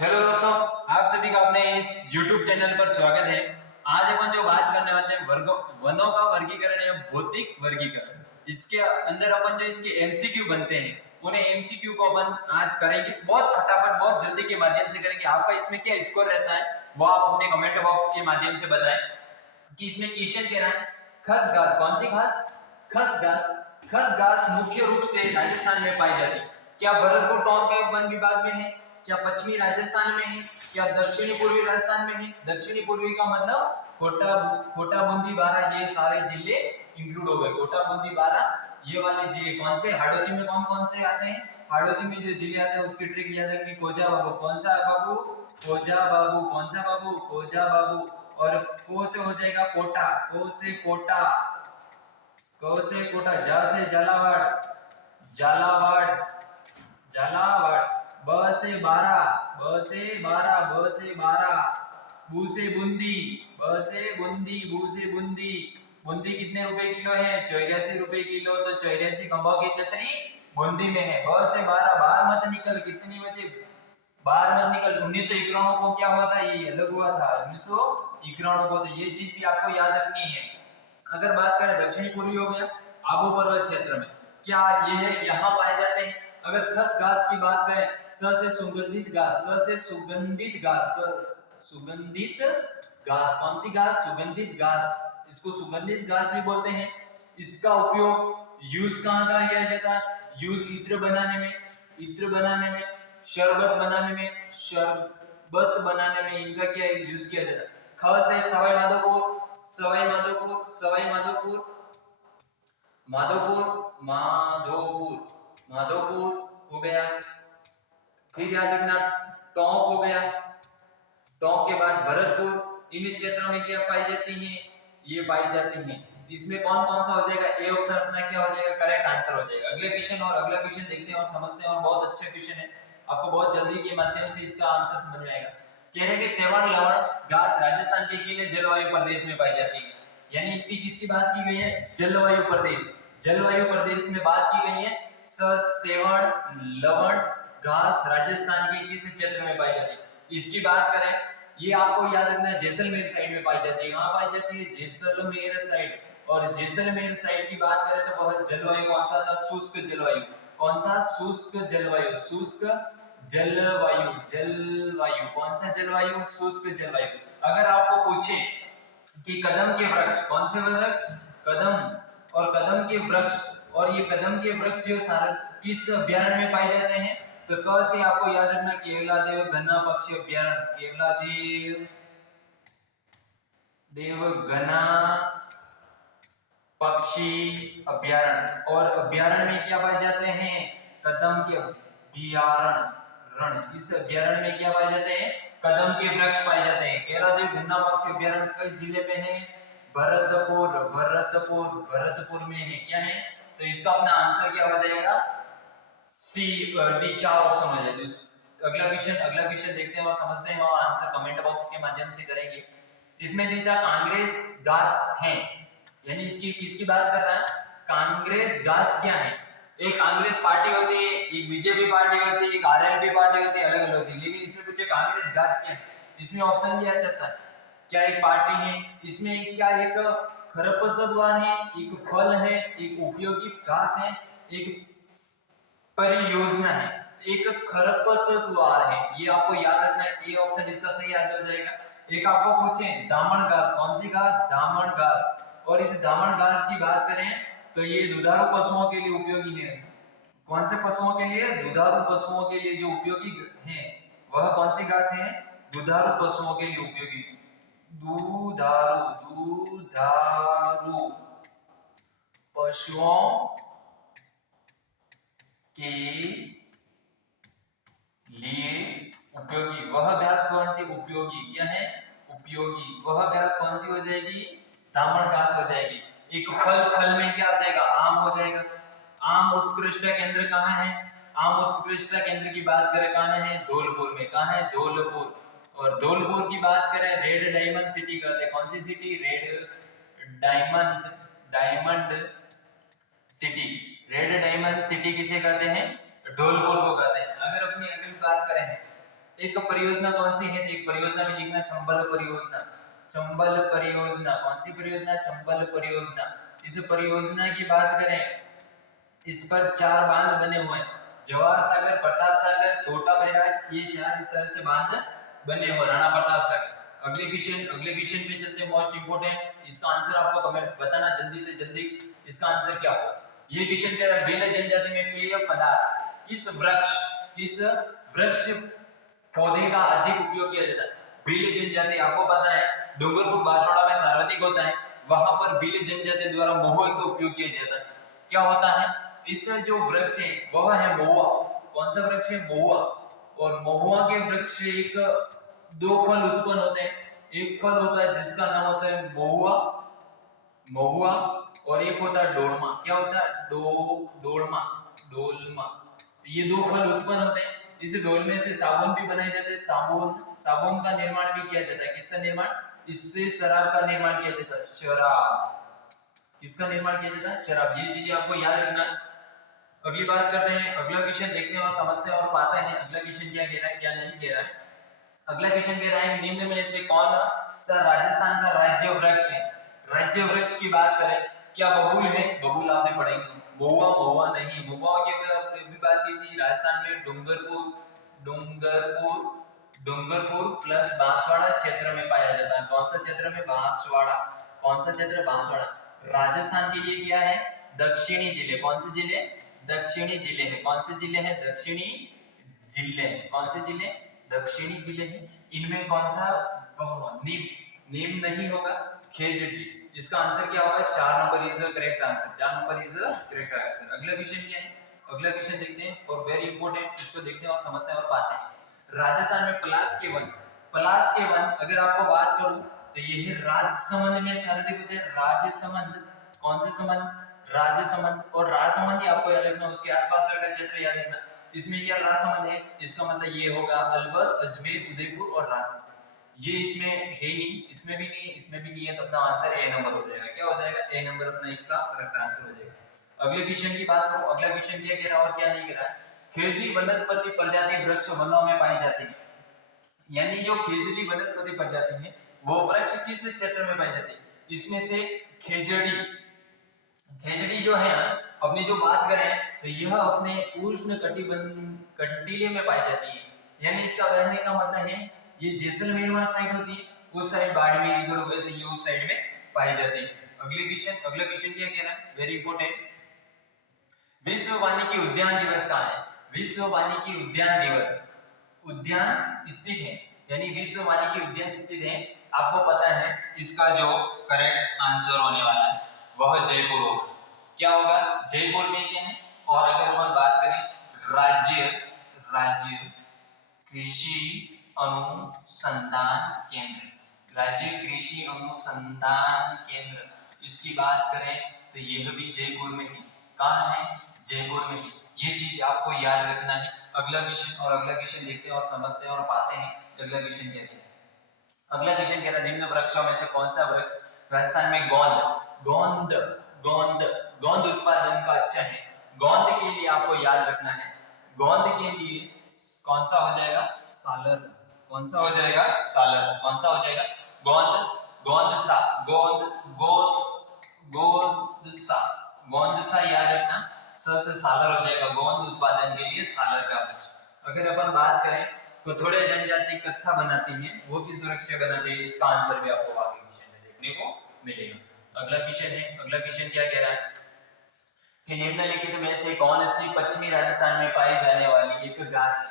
Hello दोस्तों, आप सभी का अपने इस YouTube चैनल पर स्वागत है। आज अपन जो बात करने वाले हैं वनों का वर्गीकरण या भौतिक वर्गीकरण। इसके अंदर अपन जो इसके एमसीक्यू बनते हैं उन्हें एमसीक्यू को अपन आज करेंगे, बहुत फटाफट बहुत जल्दी के माध्यम से करेंगे। आपका इसमें क्या स्कोर रहता है वो आप अपने कमेंट बॉक्स के माध्यम से बताएं कि इसमें क्वेश्चन कह रहा है खस घास, कौन सी घास? खस घास। खस घास मुख्य रूप से राजस्थान में पाई जाती है। क्या भरतपुर टाउन में वन विभाग में है? क्या पश्चिमी राजस्थान में है? क्या दक्षिणी पूर्वी राजस्थान में है? दक्षिणी पूर्वी का मतलब कोटा, कोटा बूंदी बारा, ये सारे जिले इंक्लूड हो गए। कोटा बूंदी बारा ये वाले जिले कौन से? हाड़ौती में कौन कौन से आते हैं? हाड़ौती में जो जिले आते हैं उसकी ट्रिक याद रखनी। कोजा बाबू, कौन सा बाबू? कोजा बाबू। कौन सा बाबू? कोजा बाबू। और को से हो जाएगा कोटा, को से कोटा, को से कोटा, जा से झालावाड़, झालावाड़, झालावाड़। ब से बारा, ब से बारा, ब से बारा। बू से बूंदी, ब से बूंदी, बू से बूंदी। बूंदी कितने रुपए किलो है? 84 रुपए किलो। तो 84 खंभों की छतरी बूंदी में है। ब से 12, बाहर मत निकल, कितने बजे बाहर मत निकल। 1991 को क्या हुआ था? ये अलग हुआ था 1991 को। तो ये चीज भी आपको याद रखनी है। अगर बात करें दक्षिणी पूर्वी हो गया, आबू पर्वत क्षेत्र में क्या ये है, यहाँ पाए जाते हैं। अगर खस घास की बात करें, स से सुगंधित घास, स से सुगंधित घास, सुगंधित घास, कौन सी घास? सुगंधित घास। इसको सुगंधित घास भी बोलते हैं। इसका उपयोग यूज कहाँ का किया जाता है? यूज इत्र बनाने में, इत्र बनाने में, शरबत बनाने में, शरबत बनाने में इनका क्या यूज किया जाता है। ख से सवाई माधोपुर, सवाई माधोपुर, सवाई माधोपुर, माधोपुर, माधोपुर, माधोपुर हो गया। फिर याद रखना टोंक हो गया। टोंक के बाद भरतपुर। इन क्षेत्रों में क्या पाई जाती है? ये पाई जाती है। इसमें कौन कौन सा हो जाएगा? ए ऑप्शन अपना क्या हो जाएगा? करेक्ट आंसर हो जाएगा। अगले क्वेश्चन और अगला क्वेश्चन देखते हैं और समझते हैं, और बहुत अच्छा क्वेश्चन है, आपको बहुत जल्दी के माध्यम से इसका आंसर समझ में आएगा। कह रहे हैं कि सेवन लवण घास राजस्थान के किन जलवायु प्रदेश में पाई जाती है? यानी इसकी किसकी बात की गई है? जलवायु प्रदेश। जलवायु प्रदेश में बात की गई है। सेवन लवण घास राजस्थान के किस क्षेत्र में पाई जाती है? इसकी बात करें, ये आपको याद रखना है, जैसलमेर साइड में पाई जाती है। कहां पाई जाती है? जैसलमेर साइड। और जैसलमेर साइड की बात करें तो बहुत जलवायु कौन सा था? शुष्क जलवायु। कौन सा? शुष्क जलवायु, शुष्क जलवायु, जलवायु कौन सा जलवायु? शुष्क जलवायु। अगर आपको पूछे कि कदम के वृक्ष, कौन से वृक्ष? कदम, और कदम के वृक्ष, और ये कदम के वृक्ष जो सारे किस अभ्यारण्य में पाए जाते हैं? तो क से आपको याद रखना केवलादेव घना पक्षी अभ्यारण्य, केवलादेव देव घना पक्षी अभ्यारण्य। और अभ्यारण्य में क्या पाए जाते हैं? कदम के अभ्यारण्य। इस अभ्यारण्य में क्या पाए जाते हैं? कदम के वृक्ष पाए जाते हैं। केवलादेव घना पक्षी अभ्यारण्य किस जिले में है? भरतपुर, भरतपुर, भरतपुर में है। क्या है? तो इसका अपना आंसर क्या हो जाएगा? सी, डी, 4 ऑप्शन हो जाएगा। अगला क्वेश्चन देखते हैं और समझते हैं, और आंसर कमेंट बॉक्स के माध्यम से करेंगे। इसमें दिया कांग्रेस घास है, यानी इसकी किसकी बात कर रहा है? कांग्रेस घास क्या है? एक कांग्रेस पार्टी होती है, एक बीजेपी पार्टी होती है, एक आरएलपी पार्टी होती है, अलग अलग होती है। लेकिन इसमें पूछे कांग्रेस घास क्या है, इसमें ऑप्शन दिया जाता है। क्या एक पार्टी है? इसमें क्या एक खरपतवार है, एक फल है, एक उपयोगी घास है, एक परियोजना है, एक खरपतवार है। ये आपको याद रखना है। ए ऑप्शन इसका सही आंसर हो जाएगा। एक आपको पूछे दामन घास, कौन सी घास? दामन घास। और इस दामन घास की बात करें तो ये दुधारू पशुओं के लिए उपयोगी है। कौन से पशुओं के लिए? दुधारू पशुओं के लिए जो उपयोगी है वह कौन सी घास है? दुधारू पशुओं के लिए उपयोगी। दुधारू, दुधारू पशुओं के लिए उपयोगी वह घास कौन सी? उपयोगी क्या है? उपयोगी वह घास कौन सी हो जाएगी? दामन घास हो जाएगी। एक फल, फल में क्या हो जाएगा? आम हो जाएगा। आम उत्कृष्ट केंद्र कहाँ है? आम उत्कृष्ट केंद्र की बात करें कहाँ है? धौलपुर में। कहाँ है? धौलपुर। और धौलपुर की बात करें रेड डायमंड सिटी कहते हैं। कौन सी city? Red diamond, diamond city. Red diamond city किसे कहते हैं? धौलपुर को कहते हैं। अगर अपनी अगली बात करें एक परियोजना कौन सी है? तो एक परियोजना में लिखना चंबल परियोजना। चंबल परियोजना कौन सी परियोजना? चंबल परियोजना। इस परियोजना की बात करें, इस पर 4 बांध बने हुए हैं, जवाहर सागर, प्रताप सागर, कोटा बैराज, ये 4 इस तरह से बांध बने हुए, राणा प्रताप सागर। अगले क्वेश्चन पे चलते हैं, मोस्ट इंपोर्टेंट। इसका आंसर आपको कमेंट बताना जल्दी से जल्दी, इसका आंसर क्या होगा। ये क्वेश्चन कह रहा है बेल जनजाति में पेय पदार्थ किस वृक्ष पौधे का अधिक उपयोग किया जाता है? बेल जनजाति आपको पता है डूंगरपुर बांसवाड़ा में सर्वाधिक होता है, वहां पर बेल जनजाति द्वारा महुआ का उपयोग किया जाता है। क्या होता है? इस जो वृक्ष है वह है महुआ। कौन सा वृक्ष है? महुआ। और महुआ के वृक्ष से एक 2 फल उत्पन्न होते हैं। एक फल होता है जिसका नाम होता है महुआ, और एक होता है डोलमा। क्या होता है? डोलमा। तो ये 2 फल उत्पन्न होते हैं। इस डोलमे से साबुन भी बनाए जाते हैं, साबुन का निर्माण भी किया जाता है। किसका निर्माण? इससे शराब का निर्माण किया जाता है, शराब। किसका निर्माण किया जाता है? शराब। ये चीजें आपको याद रखना। अगली बात करते हैं, अगला क्वेश्चन देखते हैं और समझते हैं और पाते हैं अगला क्वेश्चन क्या कह रहा है, क्या नहीं कह रहा है। अगला क्वेश्चन कह रहा है निम्न में से कौन सा राजस्थान का राज्य वृक्ष है? राज्य वृक्ष की बात करें, क्या बबूल है? बबूल आपने पढ़ेंगे। महुआ नहीं, महुआ की भी बात की थी, राजस्थान में डूंगरपुर प्लस बांसवाड़ा क्षेत्र में पाया जाता है। कौन सा क्षेत्र में? बांसवाड़ा। कौन सा क्षेत्र? बांसवाड़ा। राजस्थान के ये क्या है? दक्षिणी जिले। कौन से जिले? दक्षिणी जिले है। कौन से जिले हैं? दक्षिणी जिले। कौन से जिले? दक्षिणी जिले हैं। इनमें कौन सा? नीम नहीं होगा, खेजड़ी। इसका आंसर क्या होगा? 4 number is the correct answer. 4 number is the correct answer. अगला क्वेश्चन क्या है? अगला क्वेश्चन देखते हैं और वेरी इंपॉर्टेंट, इसको देखते हैं और समझते हैं और पाते हैं। राजस्थान में पलाश के वन अगर आपको बात करूं तो ये है राजसमंद में सर्वाधिक होते हैं। राजसमंद। कौन से समंद? राजसमंद। और राजसमंद ही आपको याद रखना, उसके आसपास का क्षेत्र याद रखना। इसमें क्या राजसमंद है? इसका मतलब ये होगा अलवर, अजमेर, उदयपुर और राजसमंद। ये इसमें है नहीं, इसमें भी नहीं, इसमें भी नहीं है, तो अपना आंसर ए नंबर हो जाएगा। क्या हो जाएगा? ए नंबर अपना इसका करेक्ट आंसर हो जाएगा। अगले क्वेश्चन की बात करो, अगला क्वेश्चन क्या कह रहा है और क्या नहीं कह रहा है। खेजड़ी वनस्पति प्रजाति वृक्ष वनों में पाई जाती है। यानी जो खेजड़ी वनस्पति प्रजाति है वो वृक्ष किस क्षेत्र में पाई जाती है? इसमें से खेजड़ी जो है अपनी जो बात करें तो यह अपने उष्ण कटिबंधीय में पाई जाती है। यानी इसका कहने का मतलब है ये जैसलमेर साइड होती है, उस साइड बाड़मेर इधर हो गए तो ये उस साइड में पाई जाती है। अगला क्वेश्चन क्या कह रहा है? Very important. विश्व वानिकी उद्यान दिवस कहाँ है? विश्व वानिकी उद्यान दिवस, उद्यान स्थित है, यानी विश्व वानिकी उद्यान स्थित है। आपको पता है इसका जो करेक्ट आंसर होने वाला है वह जयपुर होगा। क्या होगा? जयपुर में क्या है? और अगर हम बात करें राज्य कृषि अनुसंधान केंद्र, राज्य कृषि अनुसंधान केंद्र, इसकी बात करें तो यह भी जयपुर में है। कहाँ है? जयपुर में है। ये चीज आपको याद रखना है। अगला क्वेश्चन देखते हैं और समझते हैं और पाते हैं। अगला क्वेश्चन क्या है? अगला क्वेश्चन कह रहा है निम्न वृक्षों में से कौन सा वृक्ष राजस्थान में गोंद उत्पादन का अच्छा है? गोंद के लिए आपको याद रखना है, गोंद के लिए कौन सा हो जाएगा? सालर। कौन सा हो जाएगा? सालर। कौन सा हो जाएगा? गोंद सा याद रखना, स से सालर हो जाएगा। गोंद उत्पादन के लिए सालर का वृक्ष। अगर अपन बात करें तो थोड़े जनजाति कत्था बनाती हैं, वो किस वृक्ष से बनाती है? इसका आंसर भी आपको आगे क्वेश्चन में देखने को मिलेगा। अगला क्वेश्चन क्या कह रहा है कि निम्नलिखित में से कौन सी पश्चिमी राजस्थान में पाई जाने वाली एक घास है?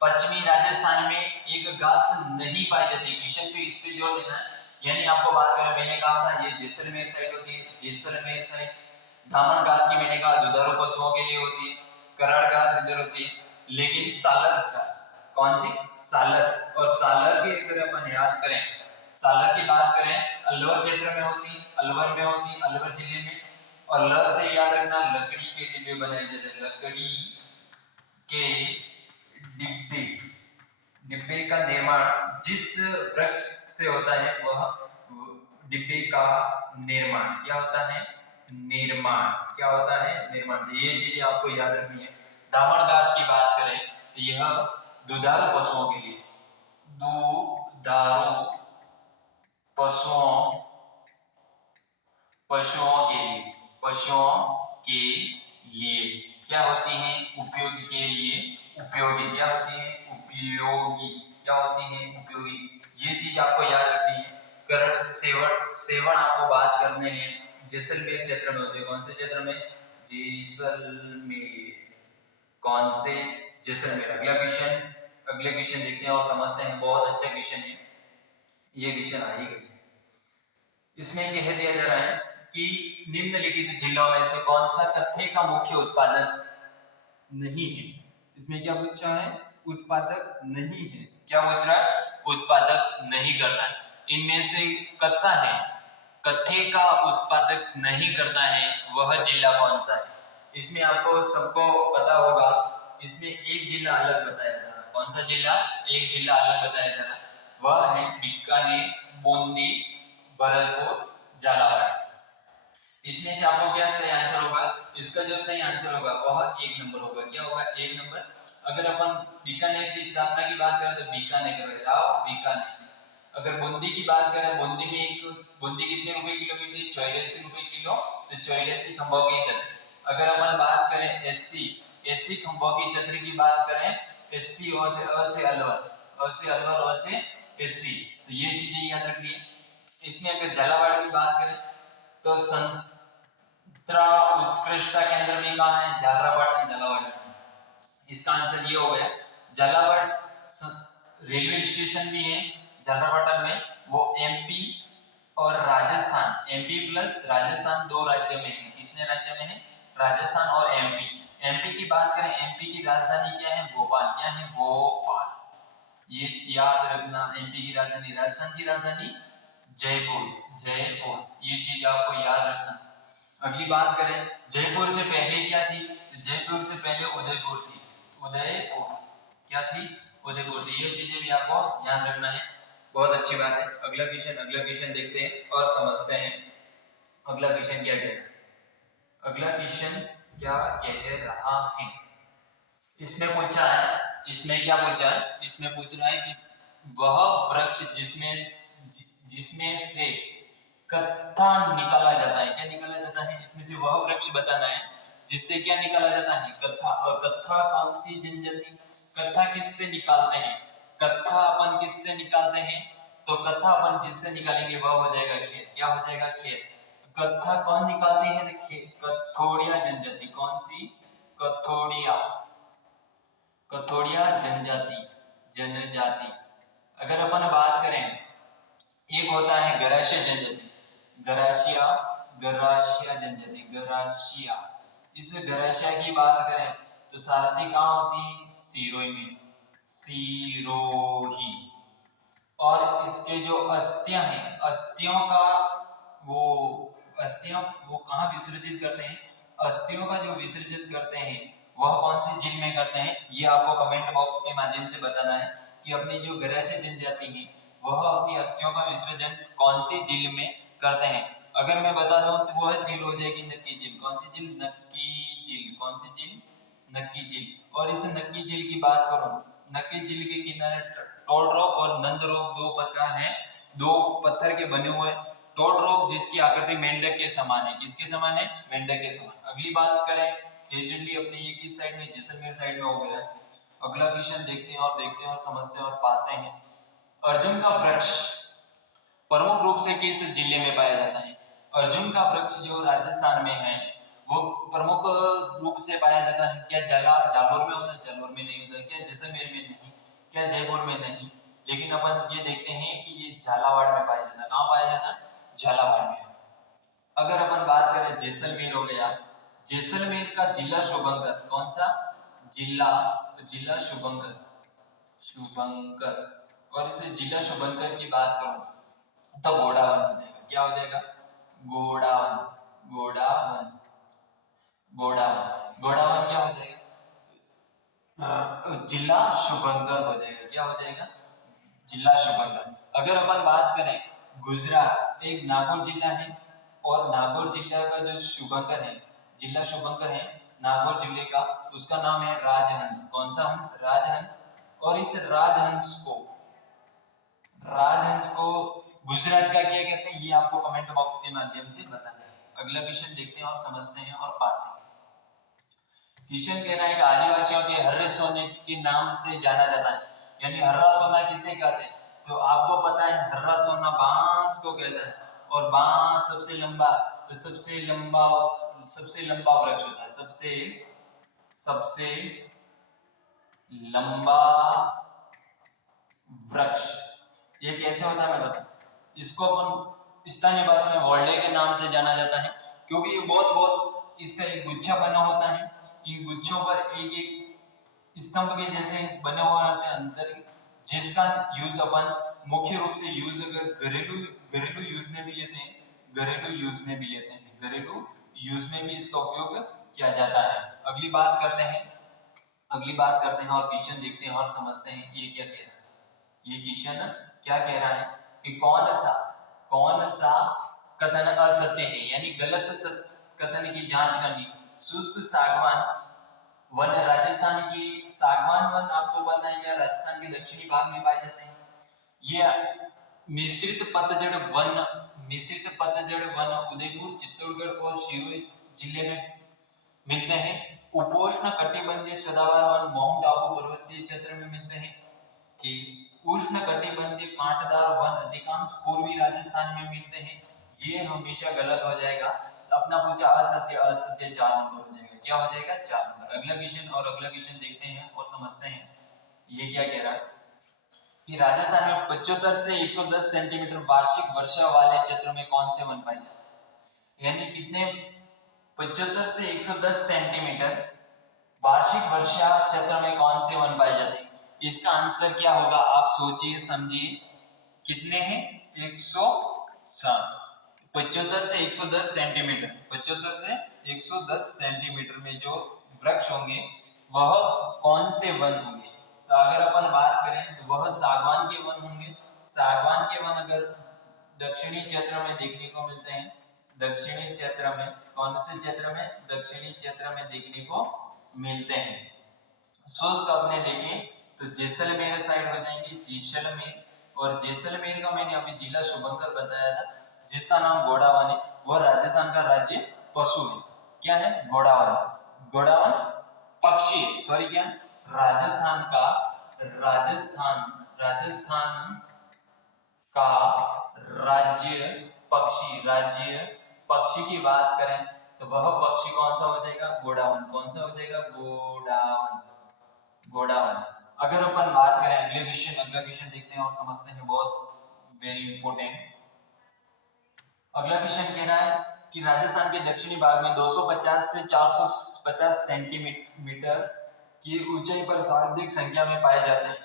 पश्चिमी राजस्थान में एक घास नहीं पाई जाती। क्वेश्चन पे इस पे जोर देना है। यानी आपको बात करें, मैंने कहा था ये जैसलमेर साइड होती है, जैसलमेर साइड। दामन घास की मैंने कहा दुधारू पशुओं के लिए होती है, कराड़ घास इधर होती है, लेकिन सालर घास कौन सी? सालर। और सालर की अगर अपन याद करें, सालर की बात करें अलवर क्षेत्र में होती है, अलवर जिले में। और ल से याद रखना, लकड़ी के डिब्बे बनाए जाते हैं, लकड़ी के डिब्बे का निर्माण जिस वृक्ष से होता है वह डिब्बे का निर्माण क्या होता है? निर्माण। क्या होता है? निर्माण। ये चीजें आपको याद रखनी है। दामन घास की बात करें तो यह दुधारू पशुओं के लिए, दुधारू पशुओं पशुओं के लिए क्या होती हैं? उपयोगी के लिए उपयोगी क्या होती है? उपयोगी क्या होती है? उपयोगी। ये चीज आपको याद रखनी है। करण सेवन आपको बात करने हैं जैसलमेर क्षेत्र में होते हैं। कौन से क्षेत्र में? जैसलमेर। कौन से? जैसलमेर। अगले क्वेश्चन देखते हैं और समझते हैं। बहुत अच्छा क्वेश्चन है ये, क्वेश्चन आ ही गई। इसमें कह दिया जा रहा है कि निम्नलिखित जिलों में से कौन सा कत्थे का मुख्य उत्पादन नहीं है? इसमें क्या पूछा है? उत्पादक नहीं है। क्या पूछ रहा है? उत्पादक नहीं करता है। इनमें से कत्था है, कत्थे का उत्पादक नहीं करता है, वह जिला कौन सा है? इसमें आपको सबको पता होगा, इसमें एक जिला अलग बताया जा रहा है। कौन सा जिला? एक जिला अलग बताया जा रहा है, वह है बीकानेर, बूंदी, भरतपुर, झालावाड़। इसमें से आपको क्या सही आंसर होगा? इसका जो सही आंसर होगा वह 1 नंबर होगा। क्या होगा? 1 नंबर। अगर अपन बीकानेर की स्थापना की बात करें तो बीकानेर बीकानेर। अगर बूंदी की बात करें, बूंदी कितने रुपए किलो मिलती है? 84 रुपए किलो। तो 84 खंभों की छतरी। अगर अपन बात करें 80 खंभों की छतरी की बात करें, 80 और से अलवर, और से 80। तो ये चीजें याद रखनी है। इसमें अगर झालावाड़ की बात करें तो संतरा उत्कृष्टता केंद्र भी कहाँ है? झालावाड़ में। इसका आंसर ये हो गया। झालावाड़ रेलवे स्टेशन भी है झालावाड़ में, वो एमपी और राजस्थान, एमपी प्लस राजस्थान 2 राज्य में है। कितने राज्य में है? राजस्थान और एमपी। एमपी की बात करें, एमपी की राजधानी क्या है? भोपाल। क्या है? भोपाल। ये याद रखना। एमपी की राजधानी, राजस्थान की राजधानी जयपुर। ये चीज आपको याद रखना। अगली बात करें, जयपुर से पहले क्या थी? तो जयपुर से पहले उदयपुर थी। क्या थी? उदयपुर थी। ये चीजें भी आपको ध्यान रखना है। बहुत अच्छी बात है। अगला क्वेश्चन देखते हैं और समझते हैं। अगला क्वेश्चन क्या कह रहा है? अगला क्वेश्चन क्या कह रहा है? इसमें क्या पूछ रहा है? इसमें पूछ रहा है कि वह वृक्ष जिसमें से कत्था निकाला जाता है। क्या निकाला जाता है? इसमें से वह वृक्ष बताना है जिससे क्या निकाला जाता है? कत्था। और कत्था कौन सी जनजाति? कत्था किससे निकालते हैं? कत्था अपन किससे निकालते हैं? तो कत्था अपन जिससे निकालेंगे वह हो जाएगा खेत। क्या हो जाएगा? खेत। कत्था कौन निकालती है? कथोड़िया जनजाति। कौन सी? कथोड़िया जनजाति। अगर अपन बात करें, एक होता है गरासिया जनजाति। गरासिया जनजाति। इस गरासिया की बात करें तो सारथी कहाँ होती है? सिरोही में। सिरोही। और इसके जो अस्थियां हैं, वो कहाँ विसर्जित करते हैं? अस्थियों का जो विसर्जित करते हैं वह कौन सी झील में करते हैं? ये आपको कमेंट बॉक्स के माध्यम से बताना है कि अपनी जो गरासिया जनजाति है वह अपनी अस्थियों का विसर्जन कौन सी झील में करते हैं। अगर मैं बता दूं तो वह झील हो जाएगी नक्की झील। कौन सी झील? नक्की झील। कौन सी झील? नक्की झील। और इस नक्की झील की बात करूं, नक्की झील के किनारे टोड रॉक और नंद रॉक 2 प्रकार हैं, 2 पत्थर के बने हुए। टोड रॉक जिसकी आकृति मेंढक के समान है। किसके समान है? मेंढक के समान। अगली बात करें, खेजड़ी अपने ये किस साइड में? जैसलमेर साइड में हो गया। अगला क्वेश्चन देखते हैं और समझते हैं और पाते हैं। अर्जुन का वृक्ष प्रमुख रूप से किस जिले में पाया जाता है? अर्जुन का वृक्ष जो राजस्थान में है वो प्रमुख रूप से पाया जाता है। क्या जालौर में होता है? जालौर में नहीं होता। क्या जैसलमेर में? नहीं। क्या जयपुर में? नहीं। लेकिन अपन ये देखते हैं कि ये झालावाड़ में पाया जाता है। कहाँ पाया जाता है? झालावाड़ में। अगर अपन बात करें, जैसलमेर हो गया, जैसलमेर का जिला शुभंकर। कौन सा जिला? जिला शुभंकर। और इस जिला शुभंकर की बात करूं तो घोड़ावन हो जाएगा। क्या हो जाएगा? घोड़ावन। क्या हो जाएगा? जिला शुभंकर हो जाएगा। क्या हो जाएगा? जिला शुभंकर। अगर अपन बात करें, गुजरात एक नागौर जिला है और नागौर जिला का जो शुभंकर है, जिला शुभंकर है नागौर जिले का, उसका नाम है राजहंस। कौन सा हंस? राजहंस। और इस राजहंस को गुजरात का क्या कहते हैं, ये आपको कमेंट बॉक्स के माध्यम से बताना है। अगला क्वेश्चन देखते हैं और समझते हैं और पाते हैं। क्वेश्चन कह रहा है कि आदिवासियों के हर्रे सोने के नाम से जाना जाता है, यानी हर्रा सोना किसे कहते हैं? तो आपको पता है हर्रा सोना बांस को कहता है, और बांस सबसे लंबा, तो सबसे लंबा वृक्ष होता है, सबसे लंबा वृक्ष। ये कैसे होता है मैं बताऊं। इसको अपन स्थानीय भाषा में वर्ल्डे के नाम से जाना जाता है, क्योंकि ये बहुत इसका एक गुच्छा बना होता है। इन गुच्छों पर एक एक स्तंभ के जैसे बने हुए होते हैं अंदर, जिसका यूज अपन मुख्य रूप से यूज अगर घरेलू यूज में भी लेते हैं, घरेलू यूज में भी इसका उपयोग किया जाता है। अगली बात करते हैं और क्वेश्चन देखते हैं और समझते हैं ये क्या कह रहा है। ये क्वेश्चन क्या कह रहा है कि कौन सा कथन असत्य है, यानी गलत कथन की जांच करनी। शुष्क सागवान वन, राजस्थान की सागवान वन आपको पता है क्या राजस्थान के दक्षिणी भाग में पाए जाते हैं। ये मिश्रित पतझड़ वन उदयपुर, चित्तौड़गढ़ और शिवोर जिले में मिलते हैं। उपोष्ण कटिबंधीय सदाबहार वन माउंट आबू पर्वतीय क्षेत्र में मिलते हैं। कि उष्ण कटिबंधीय कांटेदार वन अधिकांश पूर्वी राजस्थान में मिलते हैं। ये हमेशा गलत हो जाएगा। अपना पूछा असत्य, 4 नंबर हो जाएगा। क्या हो जाएगा? 4 नंबर। अगला क्वेश्चन देखते हैं और समझते हैं ये क्या कह रहा है कि राजस्थान में 75 से 110 सेंटीमीटर वार्षिक वर्षा वाले क्षेत्र में कौन से वन पाए जाते हैं? यानी कितने? 75 से 110 सेंटीमीटर वार्षिक वर्षा क्षेत्र में कौन से वन पाए जाते हैं? इसका आंसर क्या होगा? आप सोचिए समझिए। कितने हैं? 107। 75 से 110 सेंटीमीटर, 75 से 110 सेंटीमीटर में जो वृक्ष होंगे वह कौन से वन होंगे? तो अगर अपन बात करें तो वह सागवान के वन होंगे। सागवान के वन अगर दक्षिणी क्षेत्र में देखने को मिलते हैं, दक्षिणी क्षेत्र में, कौन से क्षेत्र में? दक्षिणी क्षेत्र में देखने को मिलते हैं। शुष्क अपने देखें तो जैसलमेर साइड हो जाएंगे, जैसलमेर। और जैसलमेर का मैंने अभी जिला शुभंकर बताया था, जिसका नाम घोड़ावन है। वह राजस्थान का राज्य पशु है। क्या है? घोड़ावन। घोड़ावन पक्षी है, सॉरी क्या? राजस्थान का राज्य पक्षी की बात करें तो वह पक्षी कौन सा हो जाएगा? घोड़ावन। कौन सा हो जाएगा? घोड़ावन। अगर अपन बात करें अगला क्वेश्चन देखते हैं और समझते हैं, बहुत वेरी इंपॉर्टेंट। अगला क्वेश्चन कह रहा है कि राजस्थान के दक्षिणी भाग में 250 से 450 सेंटीमीटर की ऊंचाई पर सर्वाधिक संख्या में पाए जाते हैं।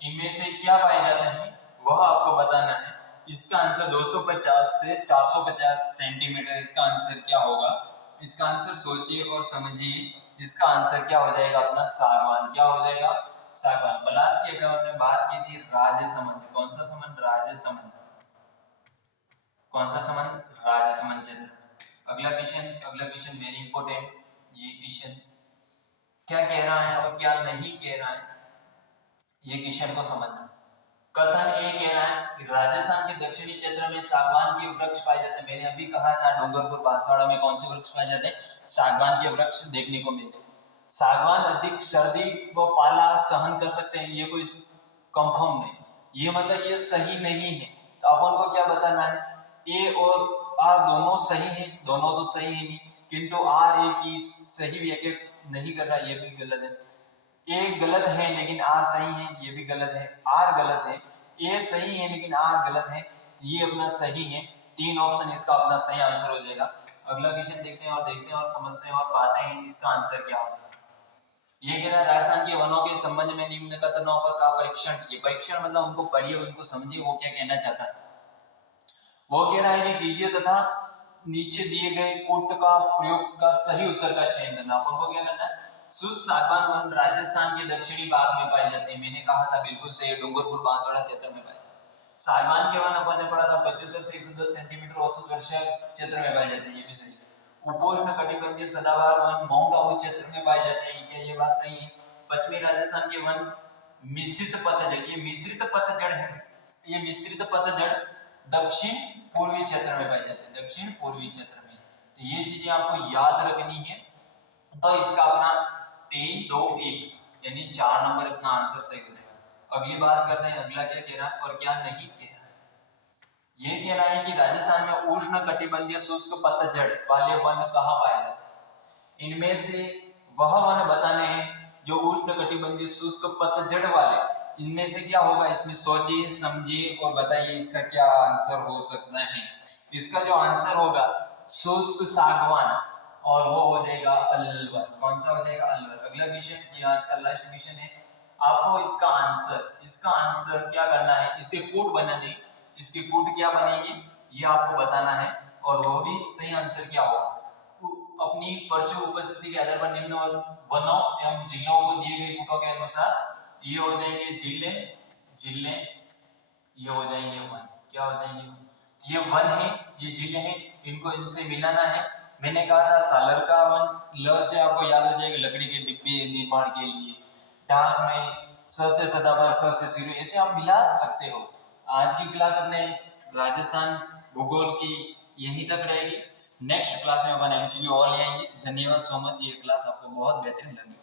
इनमें से क्या पाए जाते हैं वह आपको बताना है। इसका आंसर 250 से 450 सेंटीमीटर। इसका आंसर क्या होगा? इसका आंसर सोचिए और समझिए। इसका आंसर क्या हो जाएगा? अपना सागवान। क्या हो जाएगा? सागवान। पलाश की अगर हमने बात की थी राजसमंद, कौन सा समंद? राजसमंद। कौन सा समंद? राजसमंद क्षेत्र। अगला क्वेश्चन वेरी इंपॉर्टेंट। ये क्वेश्चन क्या कह रहा है और क्या नहीं कह रहा है, ये क्वेश्चन को समझना। कथन ए कह रहा है कि राजस्थान के दक्षिणी क्षेत्र में सागवान के वृक्ष पाए जाते हैं। मैंने अभी कहा था डूंगरपुर बांसवाड़ा में कौन से वृक्ष पाए जाते हैं? सागवान के वृक्ष देखने को मिलते हैं। सागवान अधिक सर्दी व पाला सहन कर सकते हैं, ये कोई कंफर्म नहीं, ये मतलब ये सही नहीं है। तो अपन को क्या बताना है? ए और आर दोनों सही है, दोनों तो सही है नहीं, किंतु आर ए की सही व्याख्या नहीं कर रहा, ये भी गलत है। ए गलत है लेकिन आर सही है, ये भी गलत है। आर गलत है, ए सही है लेकिन आर गलत है, ये अपना सही है। 3 ऑप्शन इसका अपना सही आंसर हो जाएगा। अगला क्वेश्चन देखते हैं और समझते हैं और पाते हैं इसका आंसर क्या होगा। ये कह रहा है राजस्थान के वनों के संबंध में निम्न कथनों का परीक्षण कीजिए। परीक्षण मतलब उनको पढ़िए, उनको समझिए वो क्या कहना चाहता है। वो कह रहा है कि कीजिए तथा नीचे दिए गए कोट का प्रयोग का सही उत्तर का चयन करना। अपन को क्या करना है? शुष्क सागवान वन राजस्थान के दक्षिणी भाग में पाए जाते हैं। मैंने कहा था बिल्कुल सही, डूंगरपुर बांसवाड़ा क्षेत्र में पाए जाते हैं। सागवान के वन अपन ने पढ़ा था 75 से 110 सेंटीमीटर औसत वर्षा क्षेत्र में पाए जाते हैं, ये भी सही है। उपोष्ण कटिबंधीय सदाबहार वन माउंट आबू क्षेत्र में पाए जाते हैं, क्या ये बात सही है? पश्चिमी राजस्थान के वन मिश्रित पतझड़, ये मिश्रित पतझड़ है, ये मिश्रित पतझड़ दक्षिण पूर्वी क्षेत्र में पाए जाते हैं, दक्षिण पूर्वी क्षेत्र में। तो ये चीजें आपको याद रखनी है। तो इसका अपना 3, 2, 1 यानी 4 नंबर अपना आंसर सही हो जाएगा। अगली बात करते हैं अगला क्या कह रहा है और क्या नहीं कह रहा है। ये कह रहा है कि राजस्थान में उष्ण कटिबंधीय शुष्क पतझड़ वाले वन कहाँ पाए जाते हैं। इनमें से वह वन बताने हैं जो उष्ण कटिबंधीय शुष्क पतझड़ वाले, इनमें से क्या होगा, इसमें सोचिए समझिए और बताइए इसका क्या आंसर हो सकता है। इसका जो आंसर होगा शुष्क सागवान, और वो हो जाएगा अलवर। कौन सा हो जाएगा, अलवर। अगला क्वेश्चन, ये आज का लास्ट क्वेश्चन है। आपको इसका आंसर क्या करना है, इसके कोड बनाने, इसके कोड क्या बनेंगे ये आपको बताना है, और वो भी सही आंसर क्या होगा। तो अपनी प्रचुर उपस्थिति के आधार पर निम्न वनों एवं जिलों को दिए गए कोटों के अनुसार ये हो जाएंगे जिले, ये हो जाएंगे वन। क्या हो जाएंगे वन, ये वन है, ये जिले हैं, इनको इनसे मिलाना है। मैंने कहा था सालर का वन, ल से आपको याद हो जाएगा लकड़ी के डिब्बे निर्माण के लिए, डाक में स से सदाबहार, स से सिरू, ऐसे आप मिला सकते हो। आज की क्लास अपने राजस्थान भूगोल की यहीं तक रहेगी। नेक्स्ट क्लास में अपन एमसीक्यू और ले आएंगे। धन्यवाद सो मच, ये क्लास आपको बहुत बेहतरीन लगी।